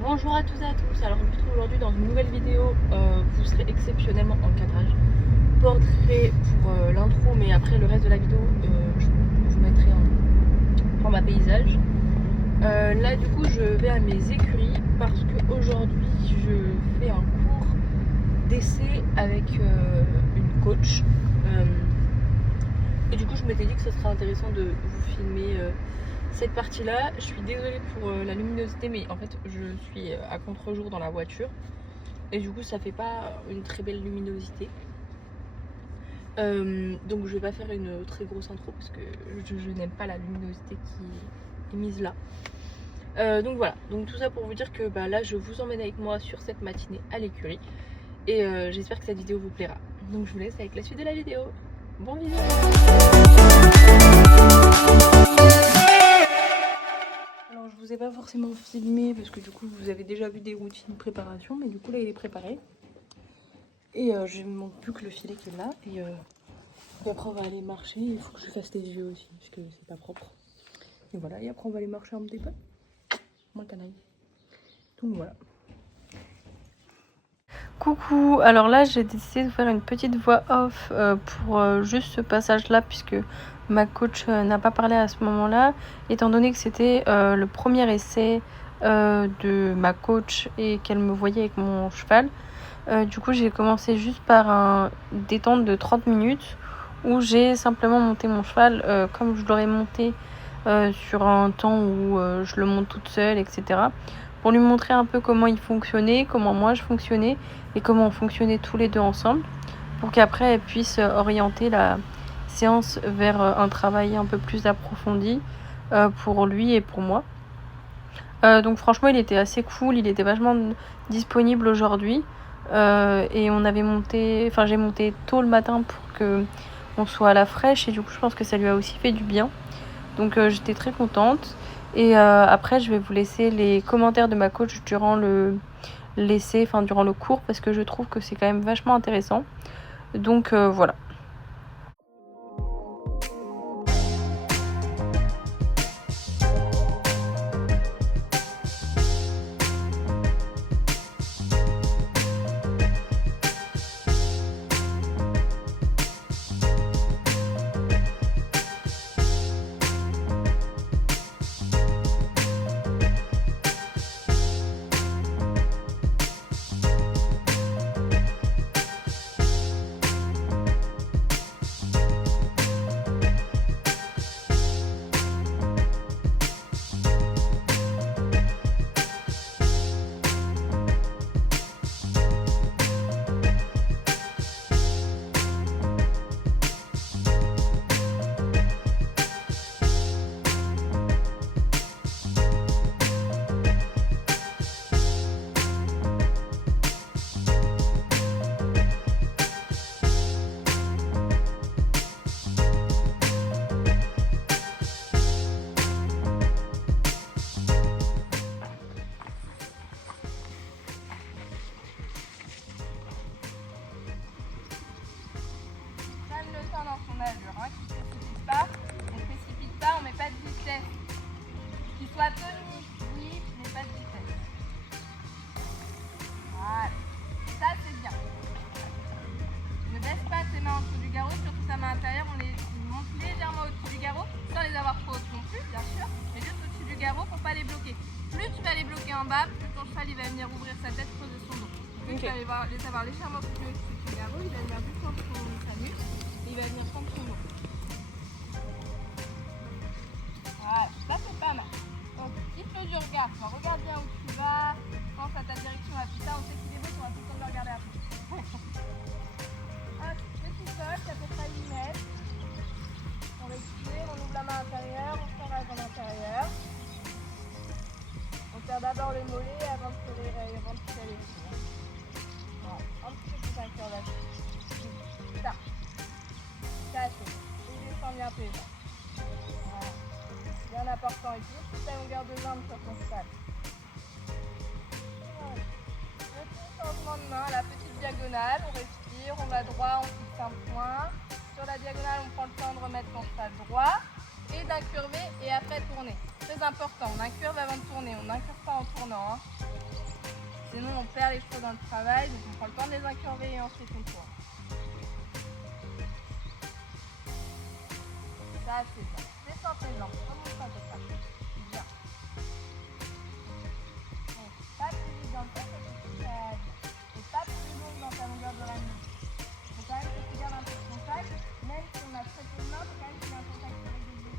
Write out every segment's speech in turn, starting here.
Bonjour à tous et à tous, alors je vous retrouve aujourd'hui dans une nouvelle vidéo. Vous serez exceptionnellement en cadrage portrait pour l'intro, mais après le reste de la vidéo je vous mettrai en format paysage. Là du coup je vais à mes écuries parce qu'aujourd'hui je fais un cours d'essai avec une coach et du coup je m'étais dit que ce serait intéressant de vous filmer cette partie là. Je suis désolée pour la luminosité, mais en fait je suis à contre-jour dans la voiture et du coup ça fait pas une très belle luminosité, donc je vais pas faire une très grosse intro parce que je n'aime pas la luminosité qui est mise là. Donc voilà, donc tout ça pour vous dire que là je vous emmène avec moi sur cette matinée à l'écurie et j'espère que cette vidéo vous plaira. Donc je vous laisse avec la suite de la vidéo. Bon vidéo. Alors je vous ai pas forcément filmé parce que du coup vous avez déjà vu des routines de préparation, mais du coup là il est préparé et je ne manque plus que le filet qui est là et après on va aller marcher. Il faut que je fasse les yeux aussi parce que c'est pas propre et voilà, et après on va aller marcher un petit peu, moins canaille. Donc voilà. Coucou, alors là j'ai décidé de faire une petite voix off pour juste ce passage là puisque ma coach n'a pas parlé à ce moment là, étant donné que c'était le premier essai de ma coach et qu'elle me voyait avec mon cheval. Du coup j'ai commencé juste par un détente de 30 minutes où j'ai simplement monté mon cheval comme je l'aurais monté sur un temps où je le monte toute seule, etc. Pour lui montrer un peu comment il fonctionnait, comment moi je fonctionnais et comment on fonctionnait tous les deux ensemble, pour qu'après elle puisse orienter la séance vers un travail un peu plus approfondi pour lui et pour moi. Donc franchement il était assez cool, il était vachement disponible aujourd'hui et j'ai monté tôt le matin pour que on soit à la fraîche et du coup je pense que ça lui a aussi fait du bien. Donc j'étais très contente. Et après je vais vous laisser les commentaires de ma coach durant l'essai, enfin durant le cours, parce que je trouve que c'est quand même vachement intéressant. Donc voilà. Dans son allure, hein, qui ne précipite pas, on met pas de vitesse. Qu'il soit tonique, oui, mais pas de vitesse. Voilà, ça c'est bien. Ne baisse pas tes mains en dessous du garrot, surtout ta main intérieure, on les monte légèrement au-dessus du garrot, sans les avoir trop hautes non plus, bien sûr, mais juste au-dessus du garrot pour pas les bloquer. Plus tu vas les bloquer en bas, plus ton cheval il va venir ouvrir sa tête, creuser son dos. Plus tu vas les avoir légèrement plus au-dessus du garrot, il va venir descendre sa nuque. Il va venir prendre son dos. Voilà, ça c'est pas mal. Donc, cycle du regard. Regarde bien où tu vas, pense à ta direction à tout ça. On sait qu'il est beau, on va tout le temps le regarder après. Hop, petit sol, à peu près 8 mètres. On respire, on ouvre la main intérieure, on s'enrage en intérieur. On serre d'abord les mollets avant de tirer les pieds. Voilà, un petit peu plus incurvation. Ça. Ça c'est. Il descend bien tes jambes. Voilà. Bien important ici. Toute ta longueur de jambe sur ton cheval. Voilà. Le petit changement de main, la petite diagonale. On respire, on va droit, on fixe un point. Sur la diagonale, on prend le temps de remettre ton cheval droit et d'incurver et après tourner. très important, on incurve avant de tourner, on n'incurve pas en tournant. Hein. Sinon on perd les chevaux dans le travail, donc on prend le temps de les incurver et ensuite on tourne. Ça c'est bien. Descends tes jambes, remonte pas de ça. Bien. Donc, pas plus vite dans le tête, et bien. Et pas plus long dans ta longueur de la nuit. Il faut quand même que tu gardes un peu de contact, même si on a très peu de mains, il faut quand même qu'il y ait un contact régulier.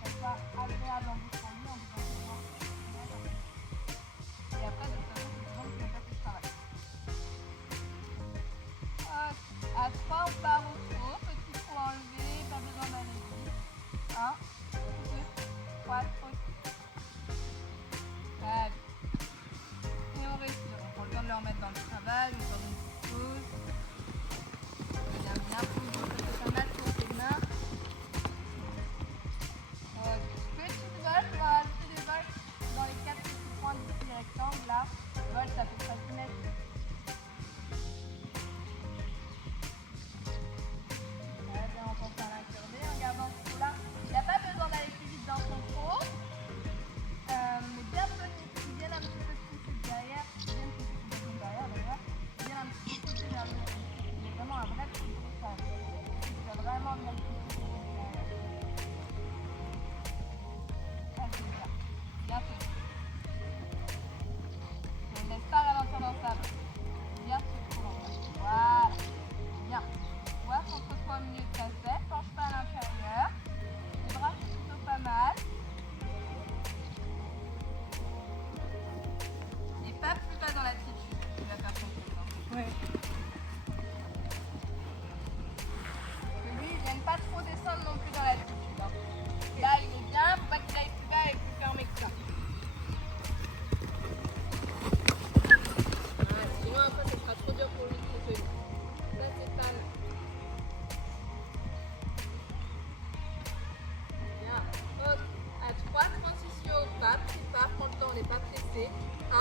Que ça soit agréable en bouche en lui, en bougeant tes mains. Et après, de toute façon, c'est souvent que tu vas faire tout le travail. À 3, on part au trot. Petit trot enlevé, pas besoin d'aller vite. 1, 2, 3, trot. Très bien. Et on respire. On prend le temps de le remettre dans le travail. On sort une petite pause. Bien, bien. Ça fait pas mal pour tes mains. Petite volte, on va rajouter des volts dans les 4 petits points du petit rectangle là. Volte, ça fait 5 mètres. Très bien, on pense à l'incurver en gardant ce trou-là. Il n'y a pas besoin d'aller plus vite dans son trot. Mais bien tonique, qui viennent un petit peu de pousser derrière, qui viennent pousser derrière d'ailleurs, qui viennent un petit peu pousser vers le haut. Il y a vraiment un vrai coup de poussage. Il va vraiment bien pousser derrière. Ça c'est bien. Bien fait. On ne laisse pas ralentir dans sa main. Bien ce trou en face. Voilà. Bien. Vois, concentre-toi au milieu de ta tête, penche pas à l'intérieur. Les bras c'est plutôt pas mal. Et pas plus bas dans l'attitude. Tu vas faire ton truc. Oui. Que lui, il ne vienne pas trop descendre non plus dans l'attitude. Hein. Là, il est bien, faut pas qu'il aille plus bas et plus fermé que ça. Voilà, sinon après, ce sera trop dur pour lui de se tenir. Ça, c'est pas mal. Bien. Hop. À 3 transitions au pas. Petit pas, prends le temps, on n'est pas pressé. 1,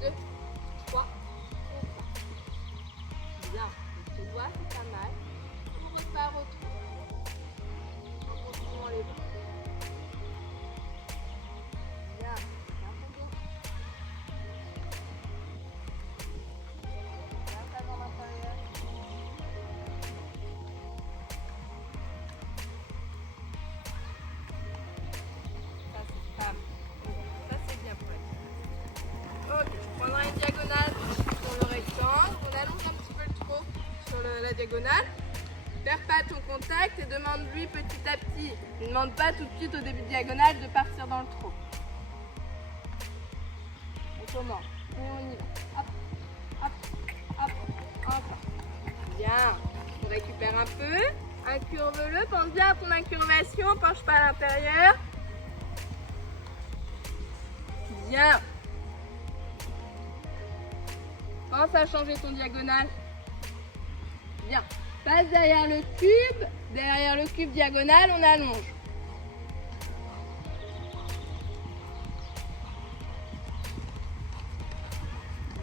2, 3, au pas. Bien. Les doigts, c'est pas mal. On repart au trou. En continuant les bras. Bien. Bien ton dos. Bien ta jambe intérieure. Ça c'est pas mal. Ça c'est bien pour la petite. Ok, tu prendras une diagonale sur le rectangle. On allonge un petit peu le trot sur la diagonale. Perds pas ton contact et demande-lui petit à petit. Ne demande pas tout de suite au début de diagonale de partir dans le trot. On commence. Et on y va. Hop, hop, hop, encore. Bien. On récupère un peu. Incurve-le. Pense bien à ton incurvation. Penche pas à l'intérieur. Bien. Pense à changer ton diagonale. Bien. Passe derrière le cube. Derrière le cube diagonal, on allonge.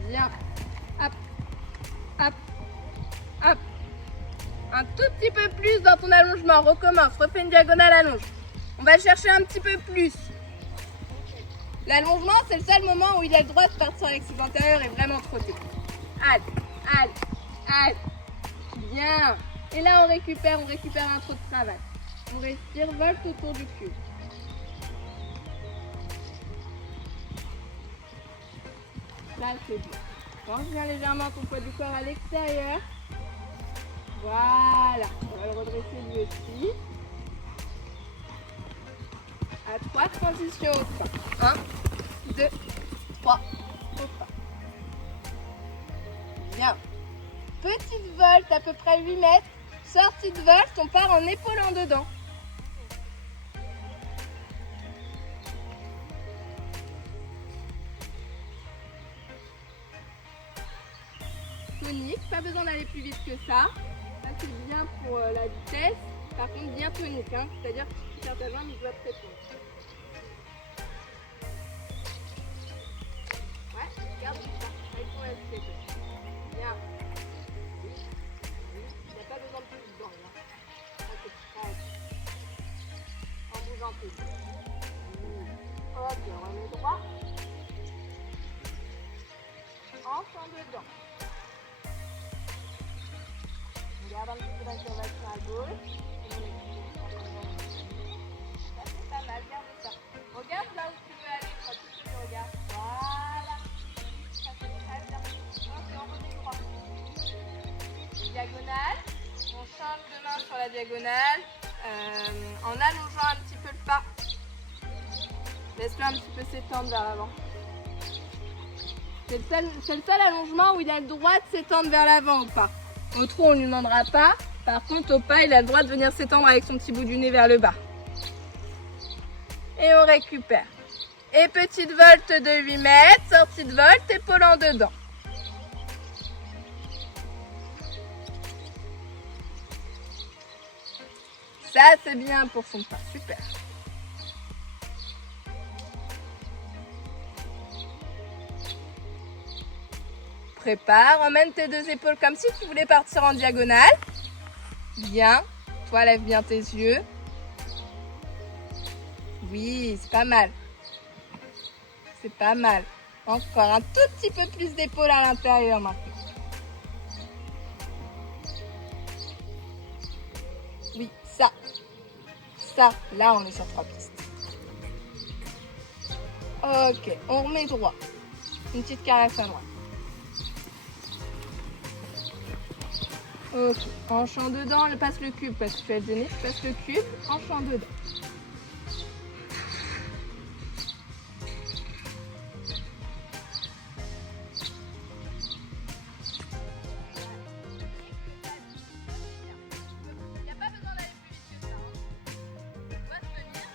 Bien. Hop. Hop. Hop. Un tout petit peu plus dans ton allongement. Recommence. Refais une diagonale, allonge. On va chercher un petit peu plus. L'allongement, c'est le seul moment où il a le droit de partir avec ses antérieurs et vraiment trotter. Allez, allez, allez. Bien. Et là, on récupère un trou de travail. On respire, volte autour du cube. Là, c'est bien. Penche bien légèrement ton poids du corps à l'extérieur. Voilà. On va le redresser lui aussi. À 3 transitions au pas. 1, 2, 3, au pas. Bien. Petite volte à peu près 8 mètres. Sortie de volte, on part en épaulant dedans. Tonique, pas besoin d'aller plus vite que ça. Ça c'est bien pour la vitesse. Par contre bien tonique, hein. C'est-à-dire que si tu tires ta jambe, il doit te répondre. Ouais, garde ça, avec ton ST. Bien. Il n'y a pas besoin de plus de dedans, là. Ça c'est très. En bougeant tes pieds. bien, on remet droit. Enfant dedans. On garde un petit peu d'incurvation à gauche. Ça c'est pas mal, garde ça. Regarde là où tu veux aller, quand tu te regardes. Voilà. Ça fait très bien. Ok, on remet droit. Diagonale. On change de main sur la diagonale en allongeant un petit peu le pas. Laisse-le un petit peu s'étendre vers l'avant. C'est le seul allongement où il a le droit de s'étendre vers l'avant au pas. Au trot, on ne lui demandera pas. Par contre, au pas, il a le droit de venir s'étendre avec son petit bout du nez vers le bas. Et on récupère. Et petite volte de 8 mètres, sortie de volte, épaule en dedans. Ça, c'est bien pour son pas. Super. Prépare, emmène tes deux épaules comme si tu voulais partir en diagonale. Bien. Toi, lève bien tes yeux. Oui, c'est pas mal. C'est pas mal. Encore un tout petit peu plus d'épaule à l'intérieur maintenant. Oui, ça. Ça, là, on est sur 3 pistes. Ok, on remet droit. Une petite caresse à droite. Ok, hanchant dedans, je passe le cube parce que tu fais le donner, je passe le cube, hanchant dedans. Il n'y a pas besoin d'aller plus vite que ça. Tu dois te tenir.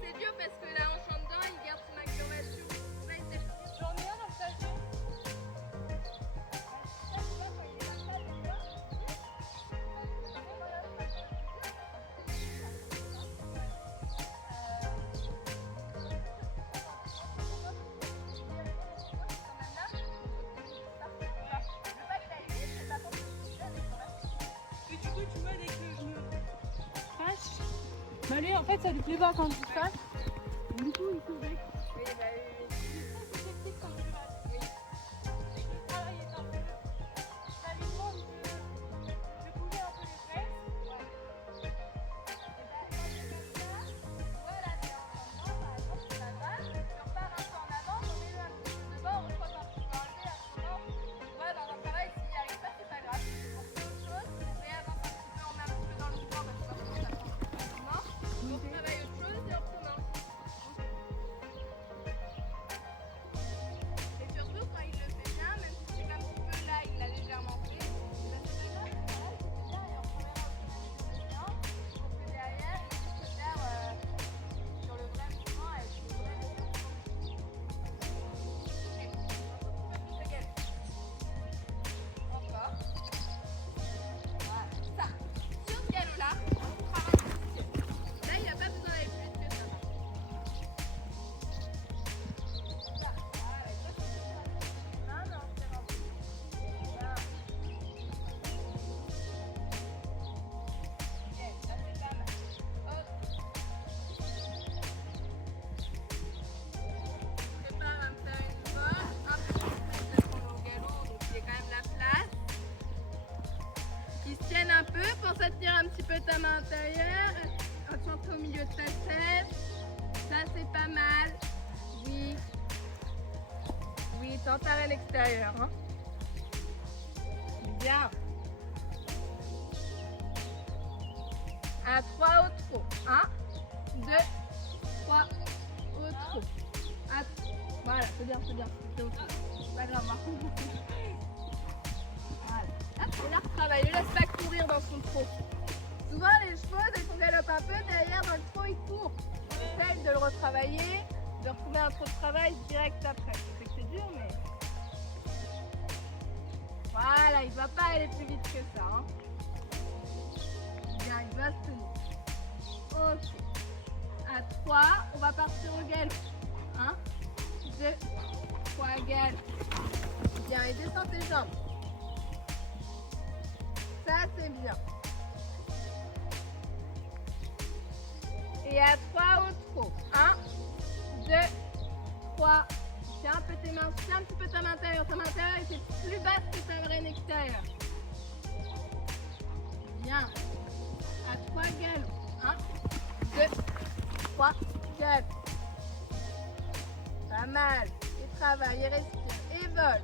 c'est dur parce que là, en chantant, il garde son incurvature. Là, il s'est pris. J'en ai un dans le stage. Ça, tu vois, quand il est comme ça, tu vois. Et du coup, tu vois, dès que je me crache, bah lui, en fait, ça lui plaît pas quand je fasse. Du coup, il court avec. Oui, bah oui. C'est technique comme cheval. Dès que le travail est un peu. Ça lui demande de bouger un peu les fesses. Et bah, quand c'est comme ça, voilà, t'es en chantant, par exemple, ça va, tu repars un peu en avant, on met-le un petit peu devant, on repart un petit peu enlevé à ce moment. Tu vois, dans un travail, s'il n'y arrive pas, c'est pas grave. On fait autre chose, on réavance un petit peu, on met un petit peu dans le mouvement parce que parfois ça prend un peu de mouvement. On travaille autre chose et on recommence. Et surtout, quand il le fait bien, même si c'est comme un petit peu là, il l'a légèrement fait, bah, c'est pas grave, voilà, c'est bien et on reviendra au final de séance pour que derrière, il puisse se faire sur le vrai mouvement avec le vrai mouvement. Ok, un peu plus égal. Encore. Voilà, ça. Sur ce galop-là, on travaille tout de suite. Là, il n'y a pas besoin d'aller plus vite que ça. Ça, voilà, et toi, tu fais ça. Non, non, c'est rempli. Voilà. Ok, ça c'est pas mal. Hop. Je prépare à me faire une voile. Un petit peu plus parce qu'on est au galop, donc il y a quand même la place. Qui se tiennent un peu, pense à tenir un petit peu ta main intérieure, à te centrer au milieu de ta tête. Ça c'est pas mal. Oui. Oui, tente à l'extérieur. Hein. Bien. À 3 au trot. 1, 2, 3 au trot. Voilà, c'est bien, c'est bien. C'est au trot. C'est pas grave, Marco. Voilà. Hop, et là, retravaille. Ne laisse pas courir dans son trot. Souvent, les chevaux, dès qu'on galope un peu, derrière, dans le trot, ils courent. On essaye de le retravailler, de retrouver un trot de travail direct après. Je sais que c'est dur, mais... Voilà, il ne va pas aller plus vite que ça. Hein. Bien, il va se tenir. Ok. À 3, on va partir au galop. 1, 2, 3 galop. Bien, et descends tes jambes. Ça, c'est bien. Et à 3 au trot. 1, 2, 3. Tiens un peu tes mains, tiens un petit peu ta main intérieure. Ta main intérieure était plus basse que ta vraie extérieure. Bien. À 3 galops. 1, 2, 3 galops. Pas mal. Et travaille, et respire, et vole.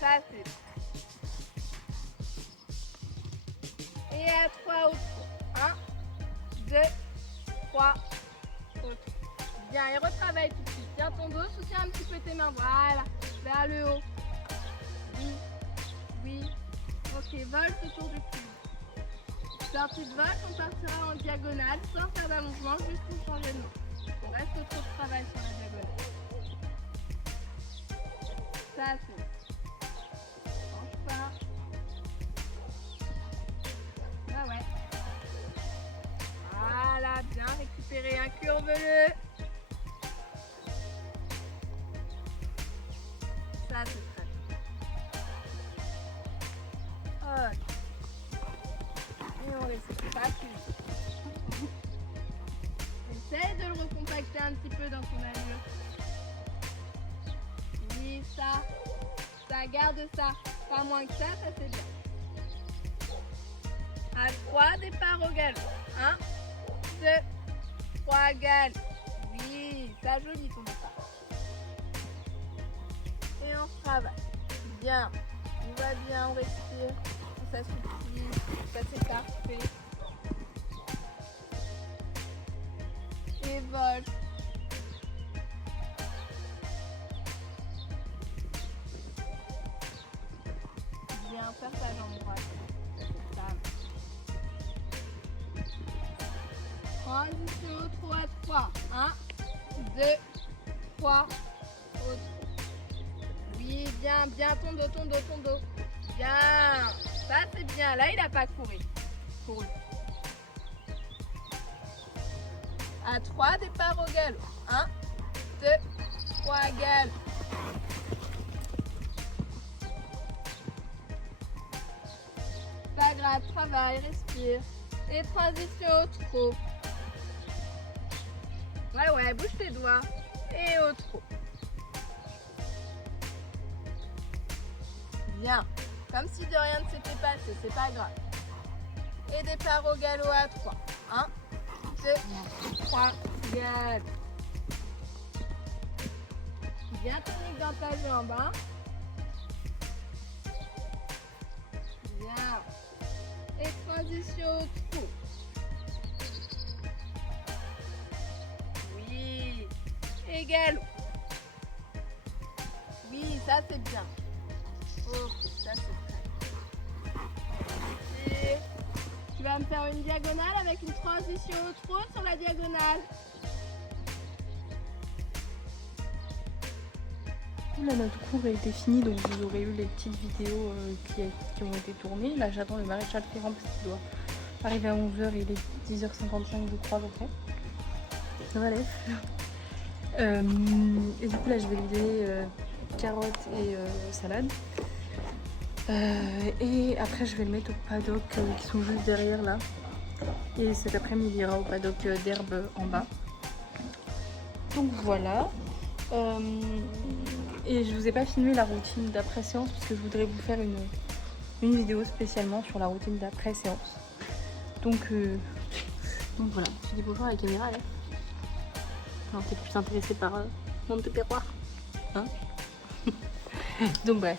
Ça, c'est bon. Et à 3 au trot. 1, 2, 3 au trot. Bien, et retravaille tout de suite. Tiens ton dos, soutiens un petit peu tes mains. Voilà, vers le haut. Oui, oui. Ok, vole autour du cul. Sortie de vol, on partira en diagonale sans faire d'allongement, juste pour changer de main. On reste au trot de travail sur la diagonale. Ça, c'est bon. Enfin. Ah ouais. Voilà, bien récupéré, incurve-le. Ça, c'est très bien. Ok. Et on respire pas plus vite. Essaye de le recompacter un petit peu dans ton allure. Oui, ça. Ça, garde ça. Pas moins que ça c'est bien. À 3, départ au galop. 1, 2, 3 galop. Oui, ça joli ton départ. Et on travaille. Bien. Tout va bien, on respire. On s'assouplit. Ça c'est parfait. Et vole. Bien, faire ta jambe droite. Ça, c'est ça. Transition au trot à 3. 1, 2, 3. Au trot. Oui, bien, bien. Ton dos, ton dos, ton dos. Bien. Ça, c'est bien. Là, il n'a pas couru. Couru. À 3, départ au galop. 1, 2, 3, galop. Pas grave, travaille, respire. Et transition au trot. Ouais, bouge tes doigts. Et au trot. Bien. Comme si de rien ne s'était passé, c'est pas grave. Et départ au galop à 3. 1, 2, 3, galop. Bien tonique dans ta jambe, hein. Bien. Et transition au trot. Oui. Et galop. Oui, ça c'est bien. Ok, ça c'est prêt. Et tu vas me faire une diagonale avec une transition au trot sur la diagonale. Là, notre cours a été fini, donc vous aurez eu les petites vidéos qui ont été tournées. Là, j'attends le maréchal Ferrand parce qu'il doit arriver à 11h, il est 10h55 je crois à peu près. Voilà. Et du coup, là, je vais lui donner carottes et salade. Et après, je vais le mettre au paddock qui sont juste derrière là. Et cet après-midi, il ira au paddock d'herbe en bas. Donc voilà. Et je vous ai pas filmé la routine d'après-séance parce que je voudrais vous faire une vidéo spécialement sur la routine d'après-séance. Donc voilà, tu dis bonjour à la caméra là. Non, t'es plus intéressé par Monde de Perroir, hein. Donc bref,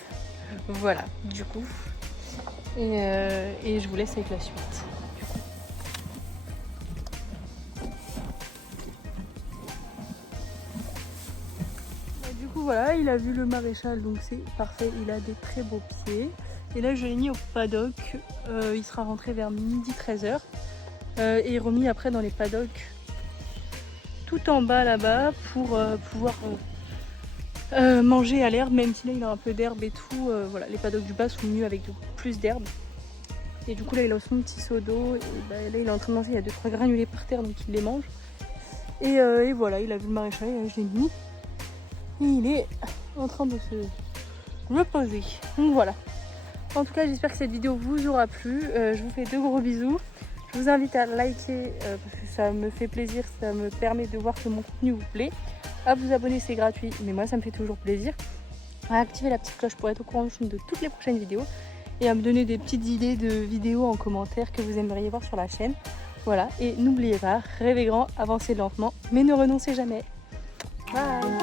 voilà, du coup. Et je vous laisse avec la suite. Du coup voilà, il a vu le maréchal, donc c'est parfait, il a des très beaux pieds. Et là je l'ai mis au paddock, il sera rentré vers midi 13h et remis après dans les paddocks tout en bas là-bas pour pouvoir manger à l'herbe, même si là il a un peu d'herbe et tout. Voilà, les paddocks du bas sont mieux avec plus d'herbe. Et du coup là il a son petit seau d'eau et là il est en train de manger, il y a 2-3 granulés par terre donc il les mange. Et voilà, il a vu le maréchal et là je l'ai mis. Et il est en train de se reposer. Donc voilà. En tout cas, j'espère que cette vidéo vous aura plu. Je vous fais de gros bisous. Je vous invite à liker parce que ça me fait plaisir. Ça me permet de voir que mon contenu vous plaît. À vous abonner, c'est gratuit. Mais moi, ça me fait toujours plaisir. À activer la petite cloche pour être au courant de toutes les prochaines vidéos. Et à me donner des petites idées de vidéos en commentaire que vous aimeriez voir sur la chaîne. Voilà. Et n'oubliez pas, rêvez grand, avancez lentement, mais ne renoncez jamais. Bye!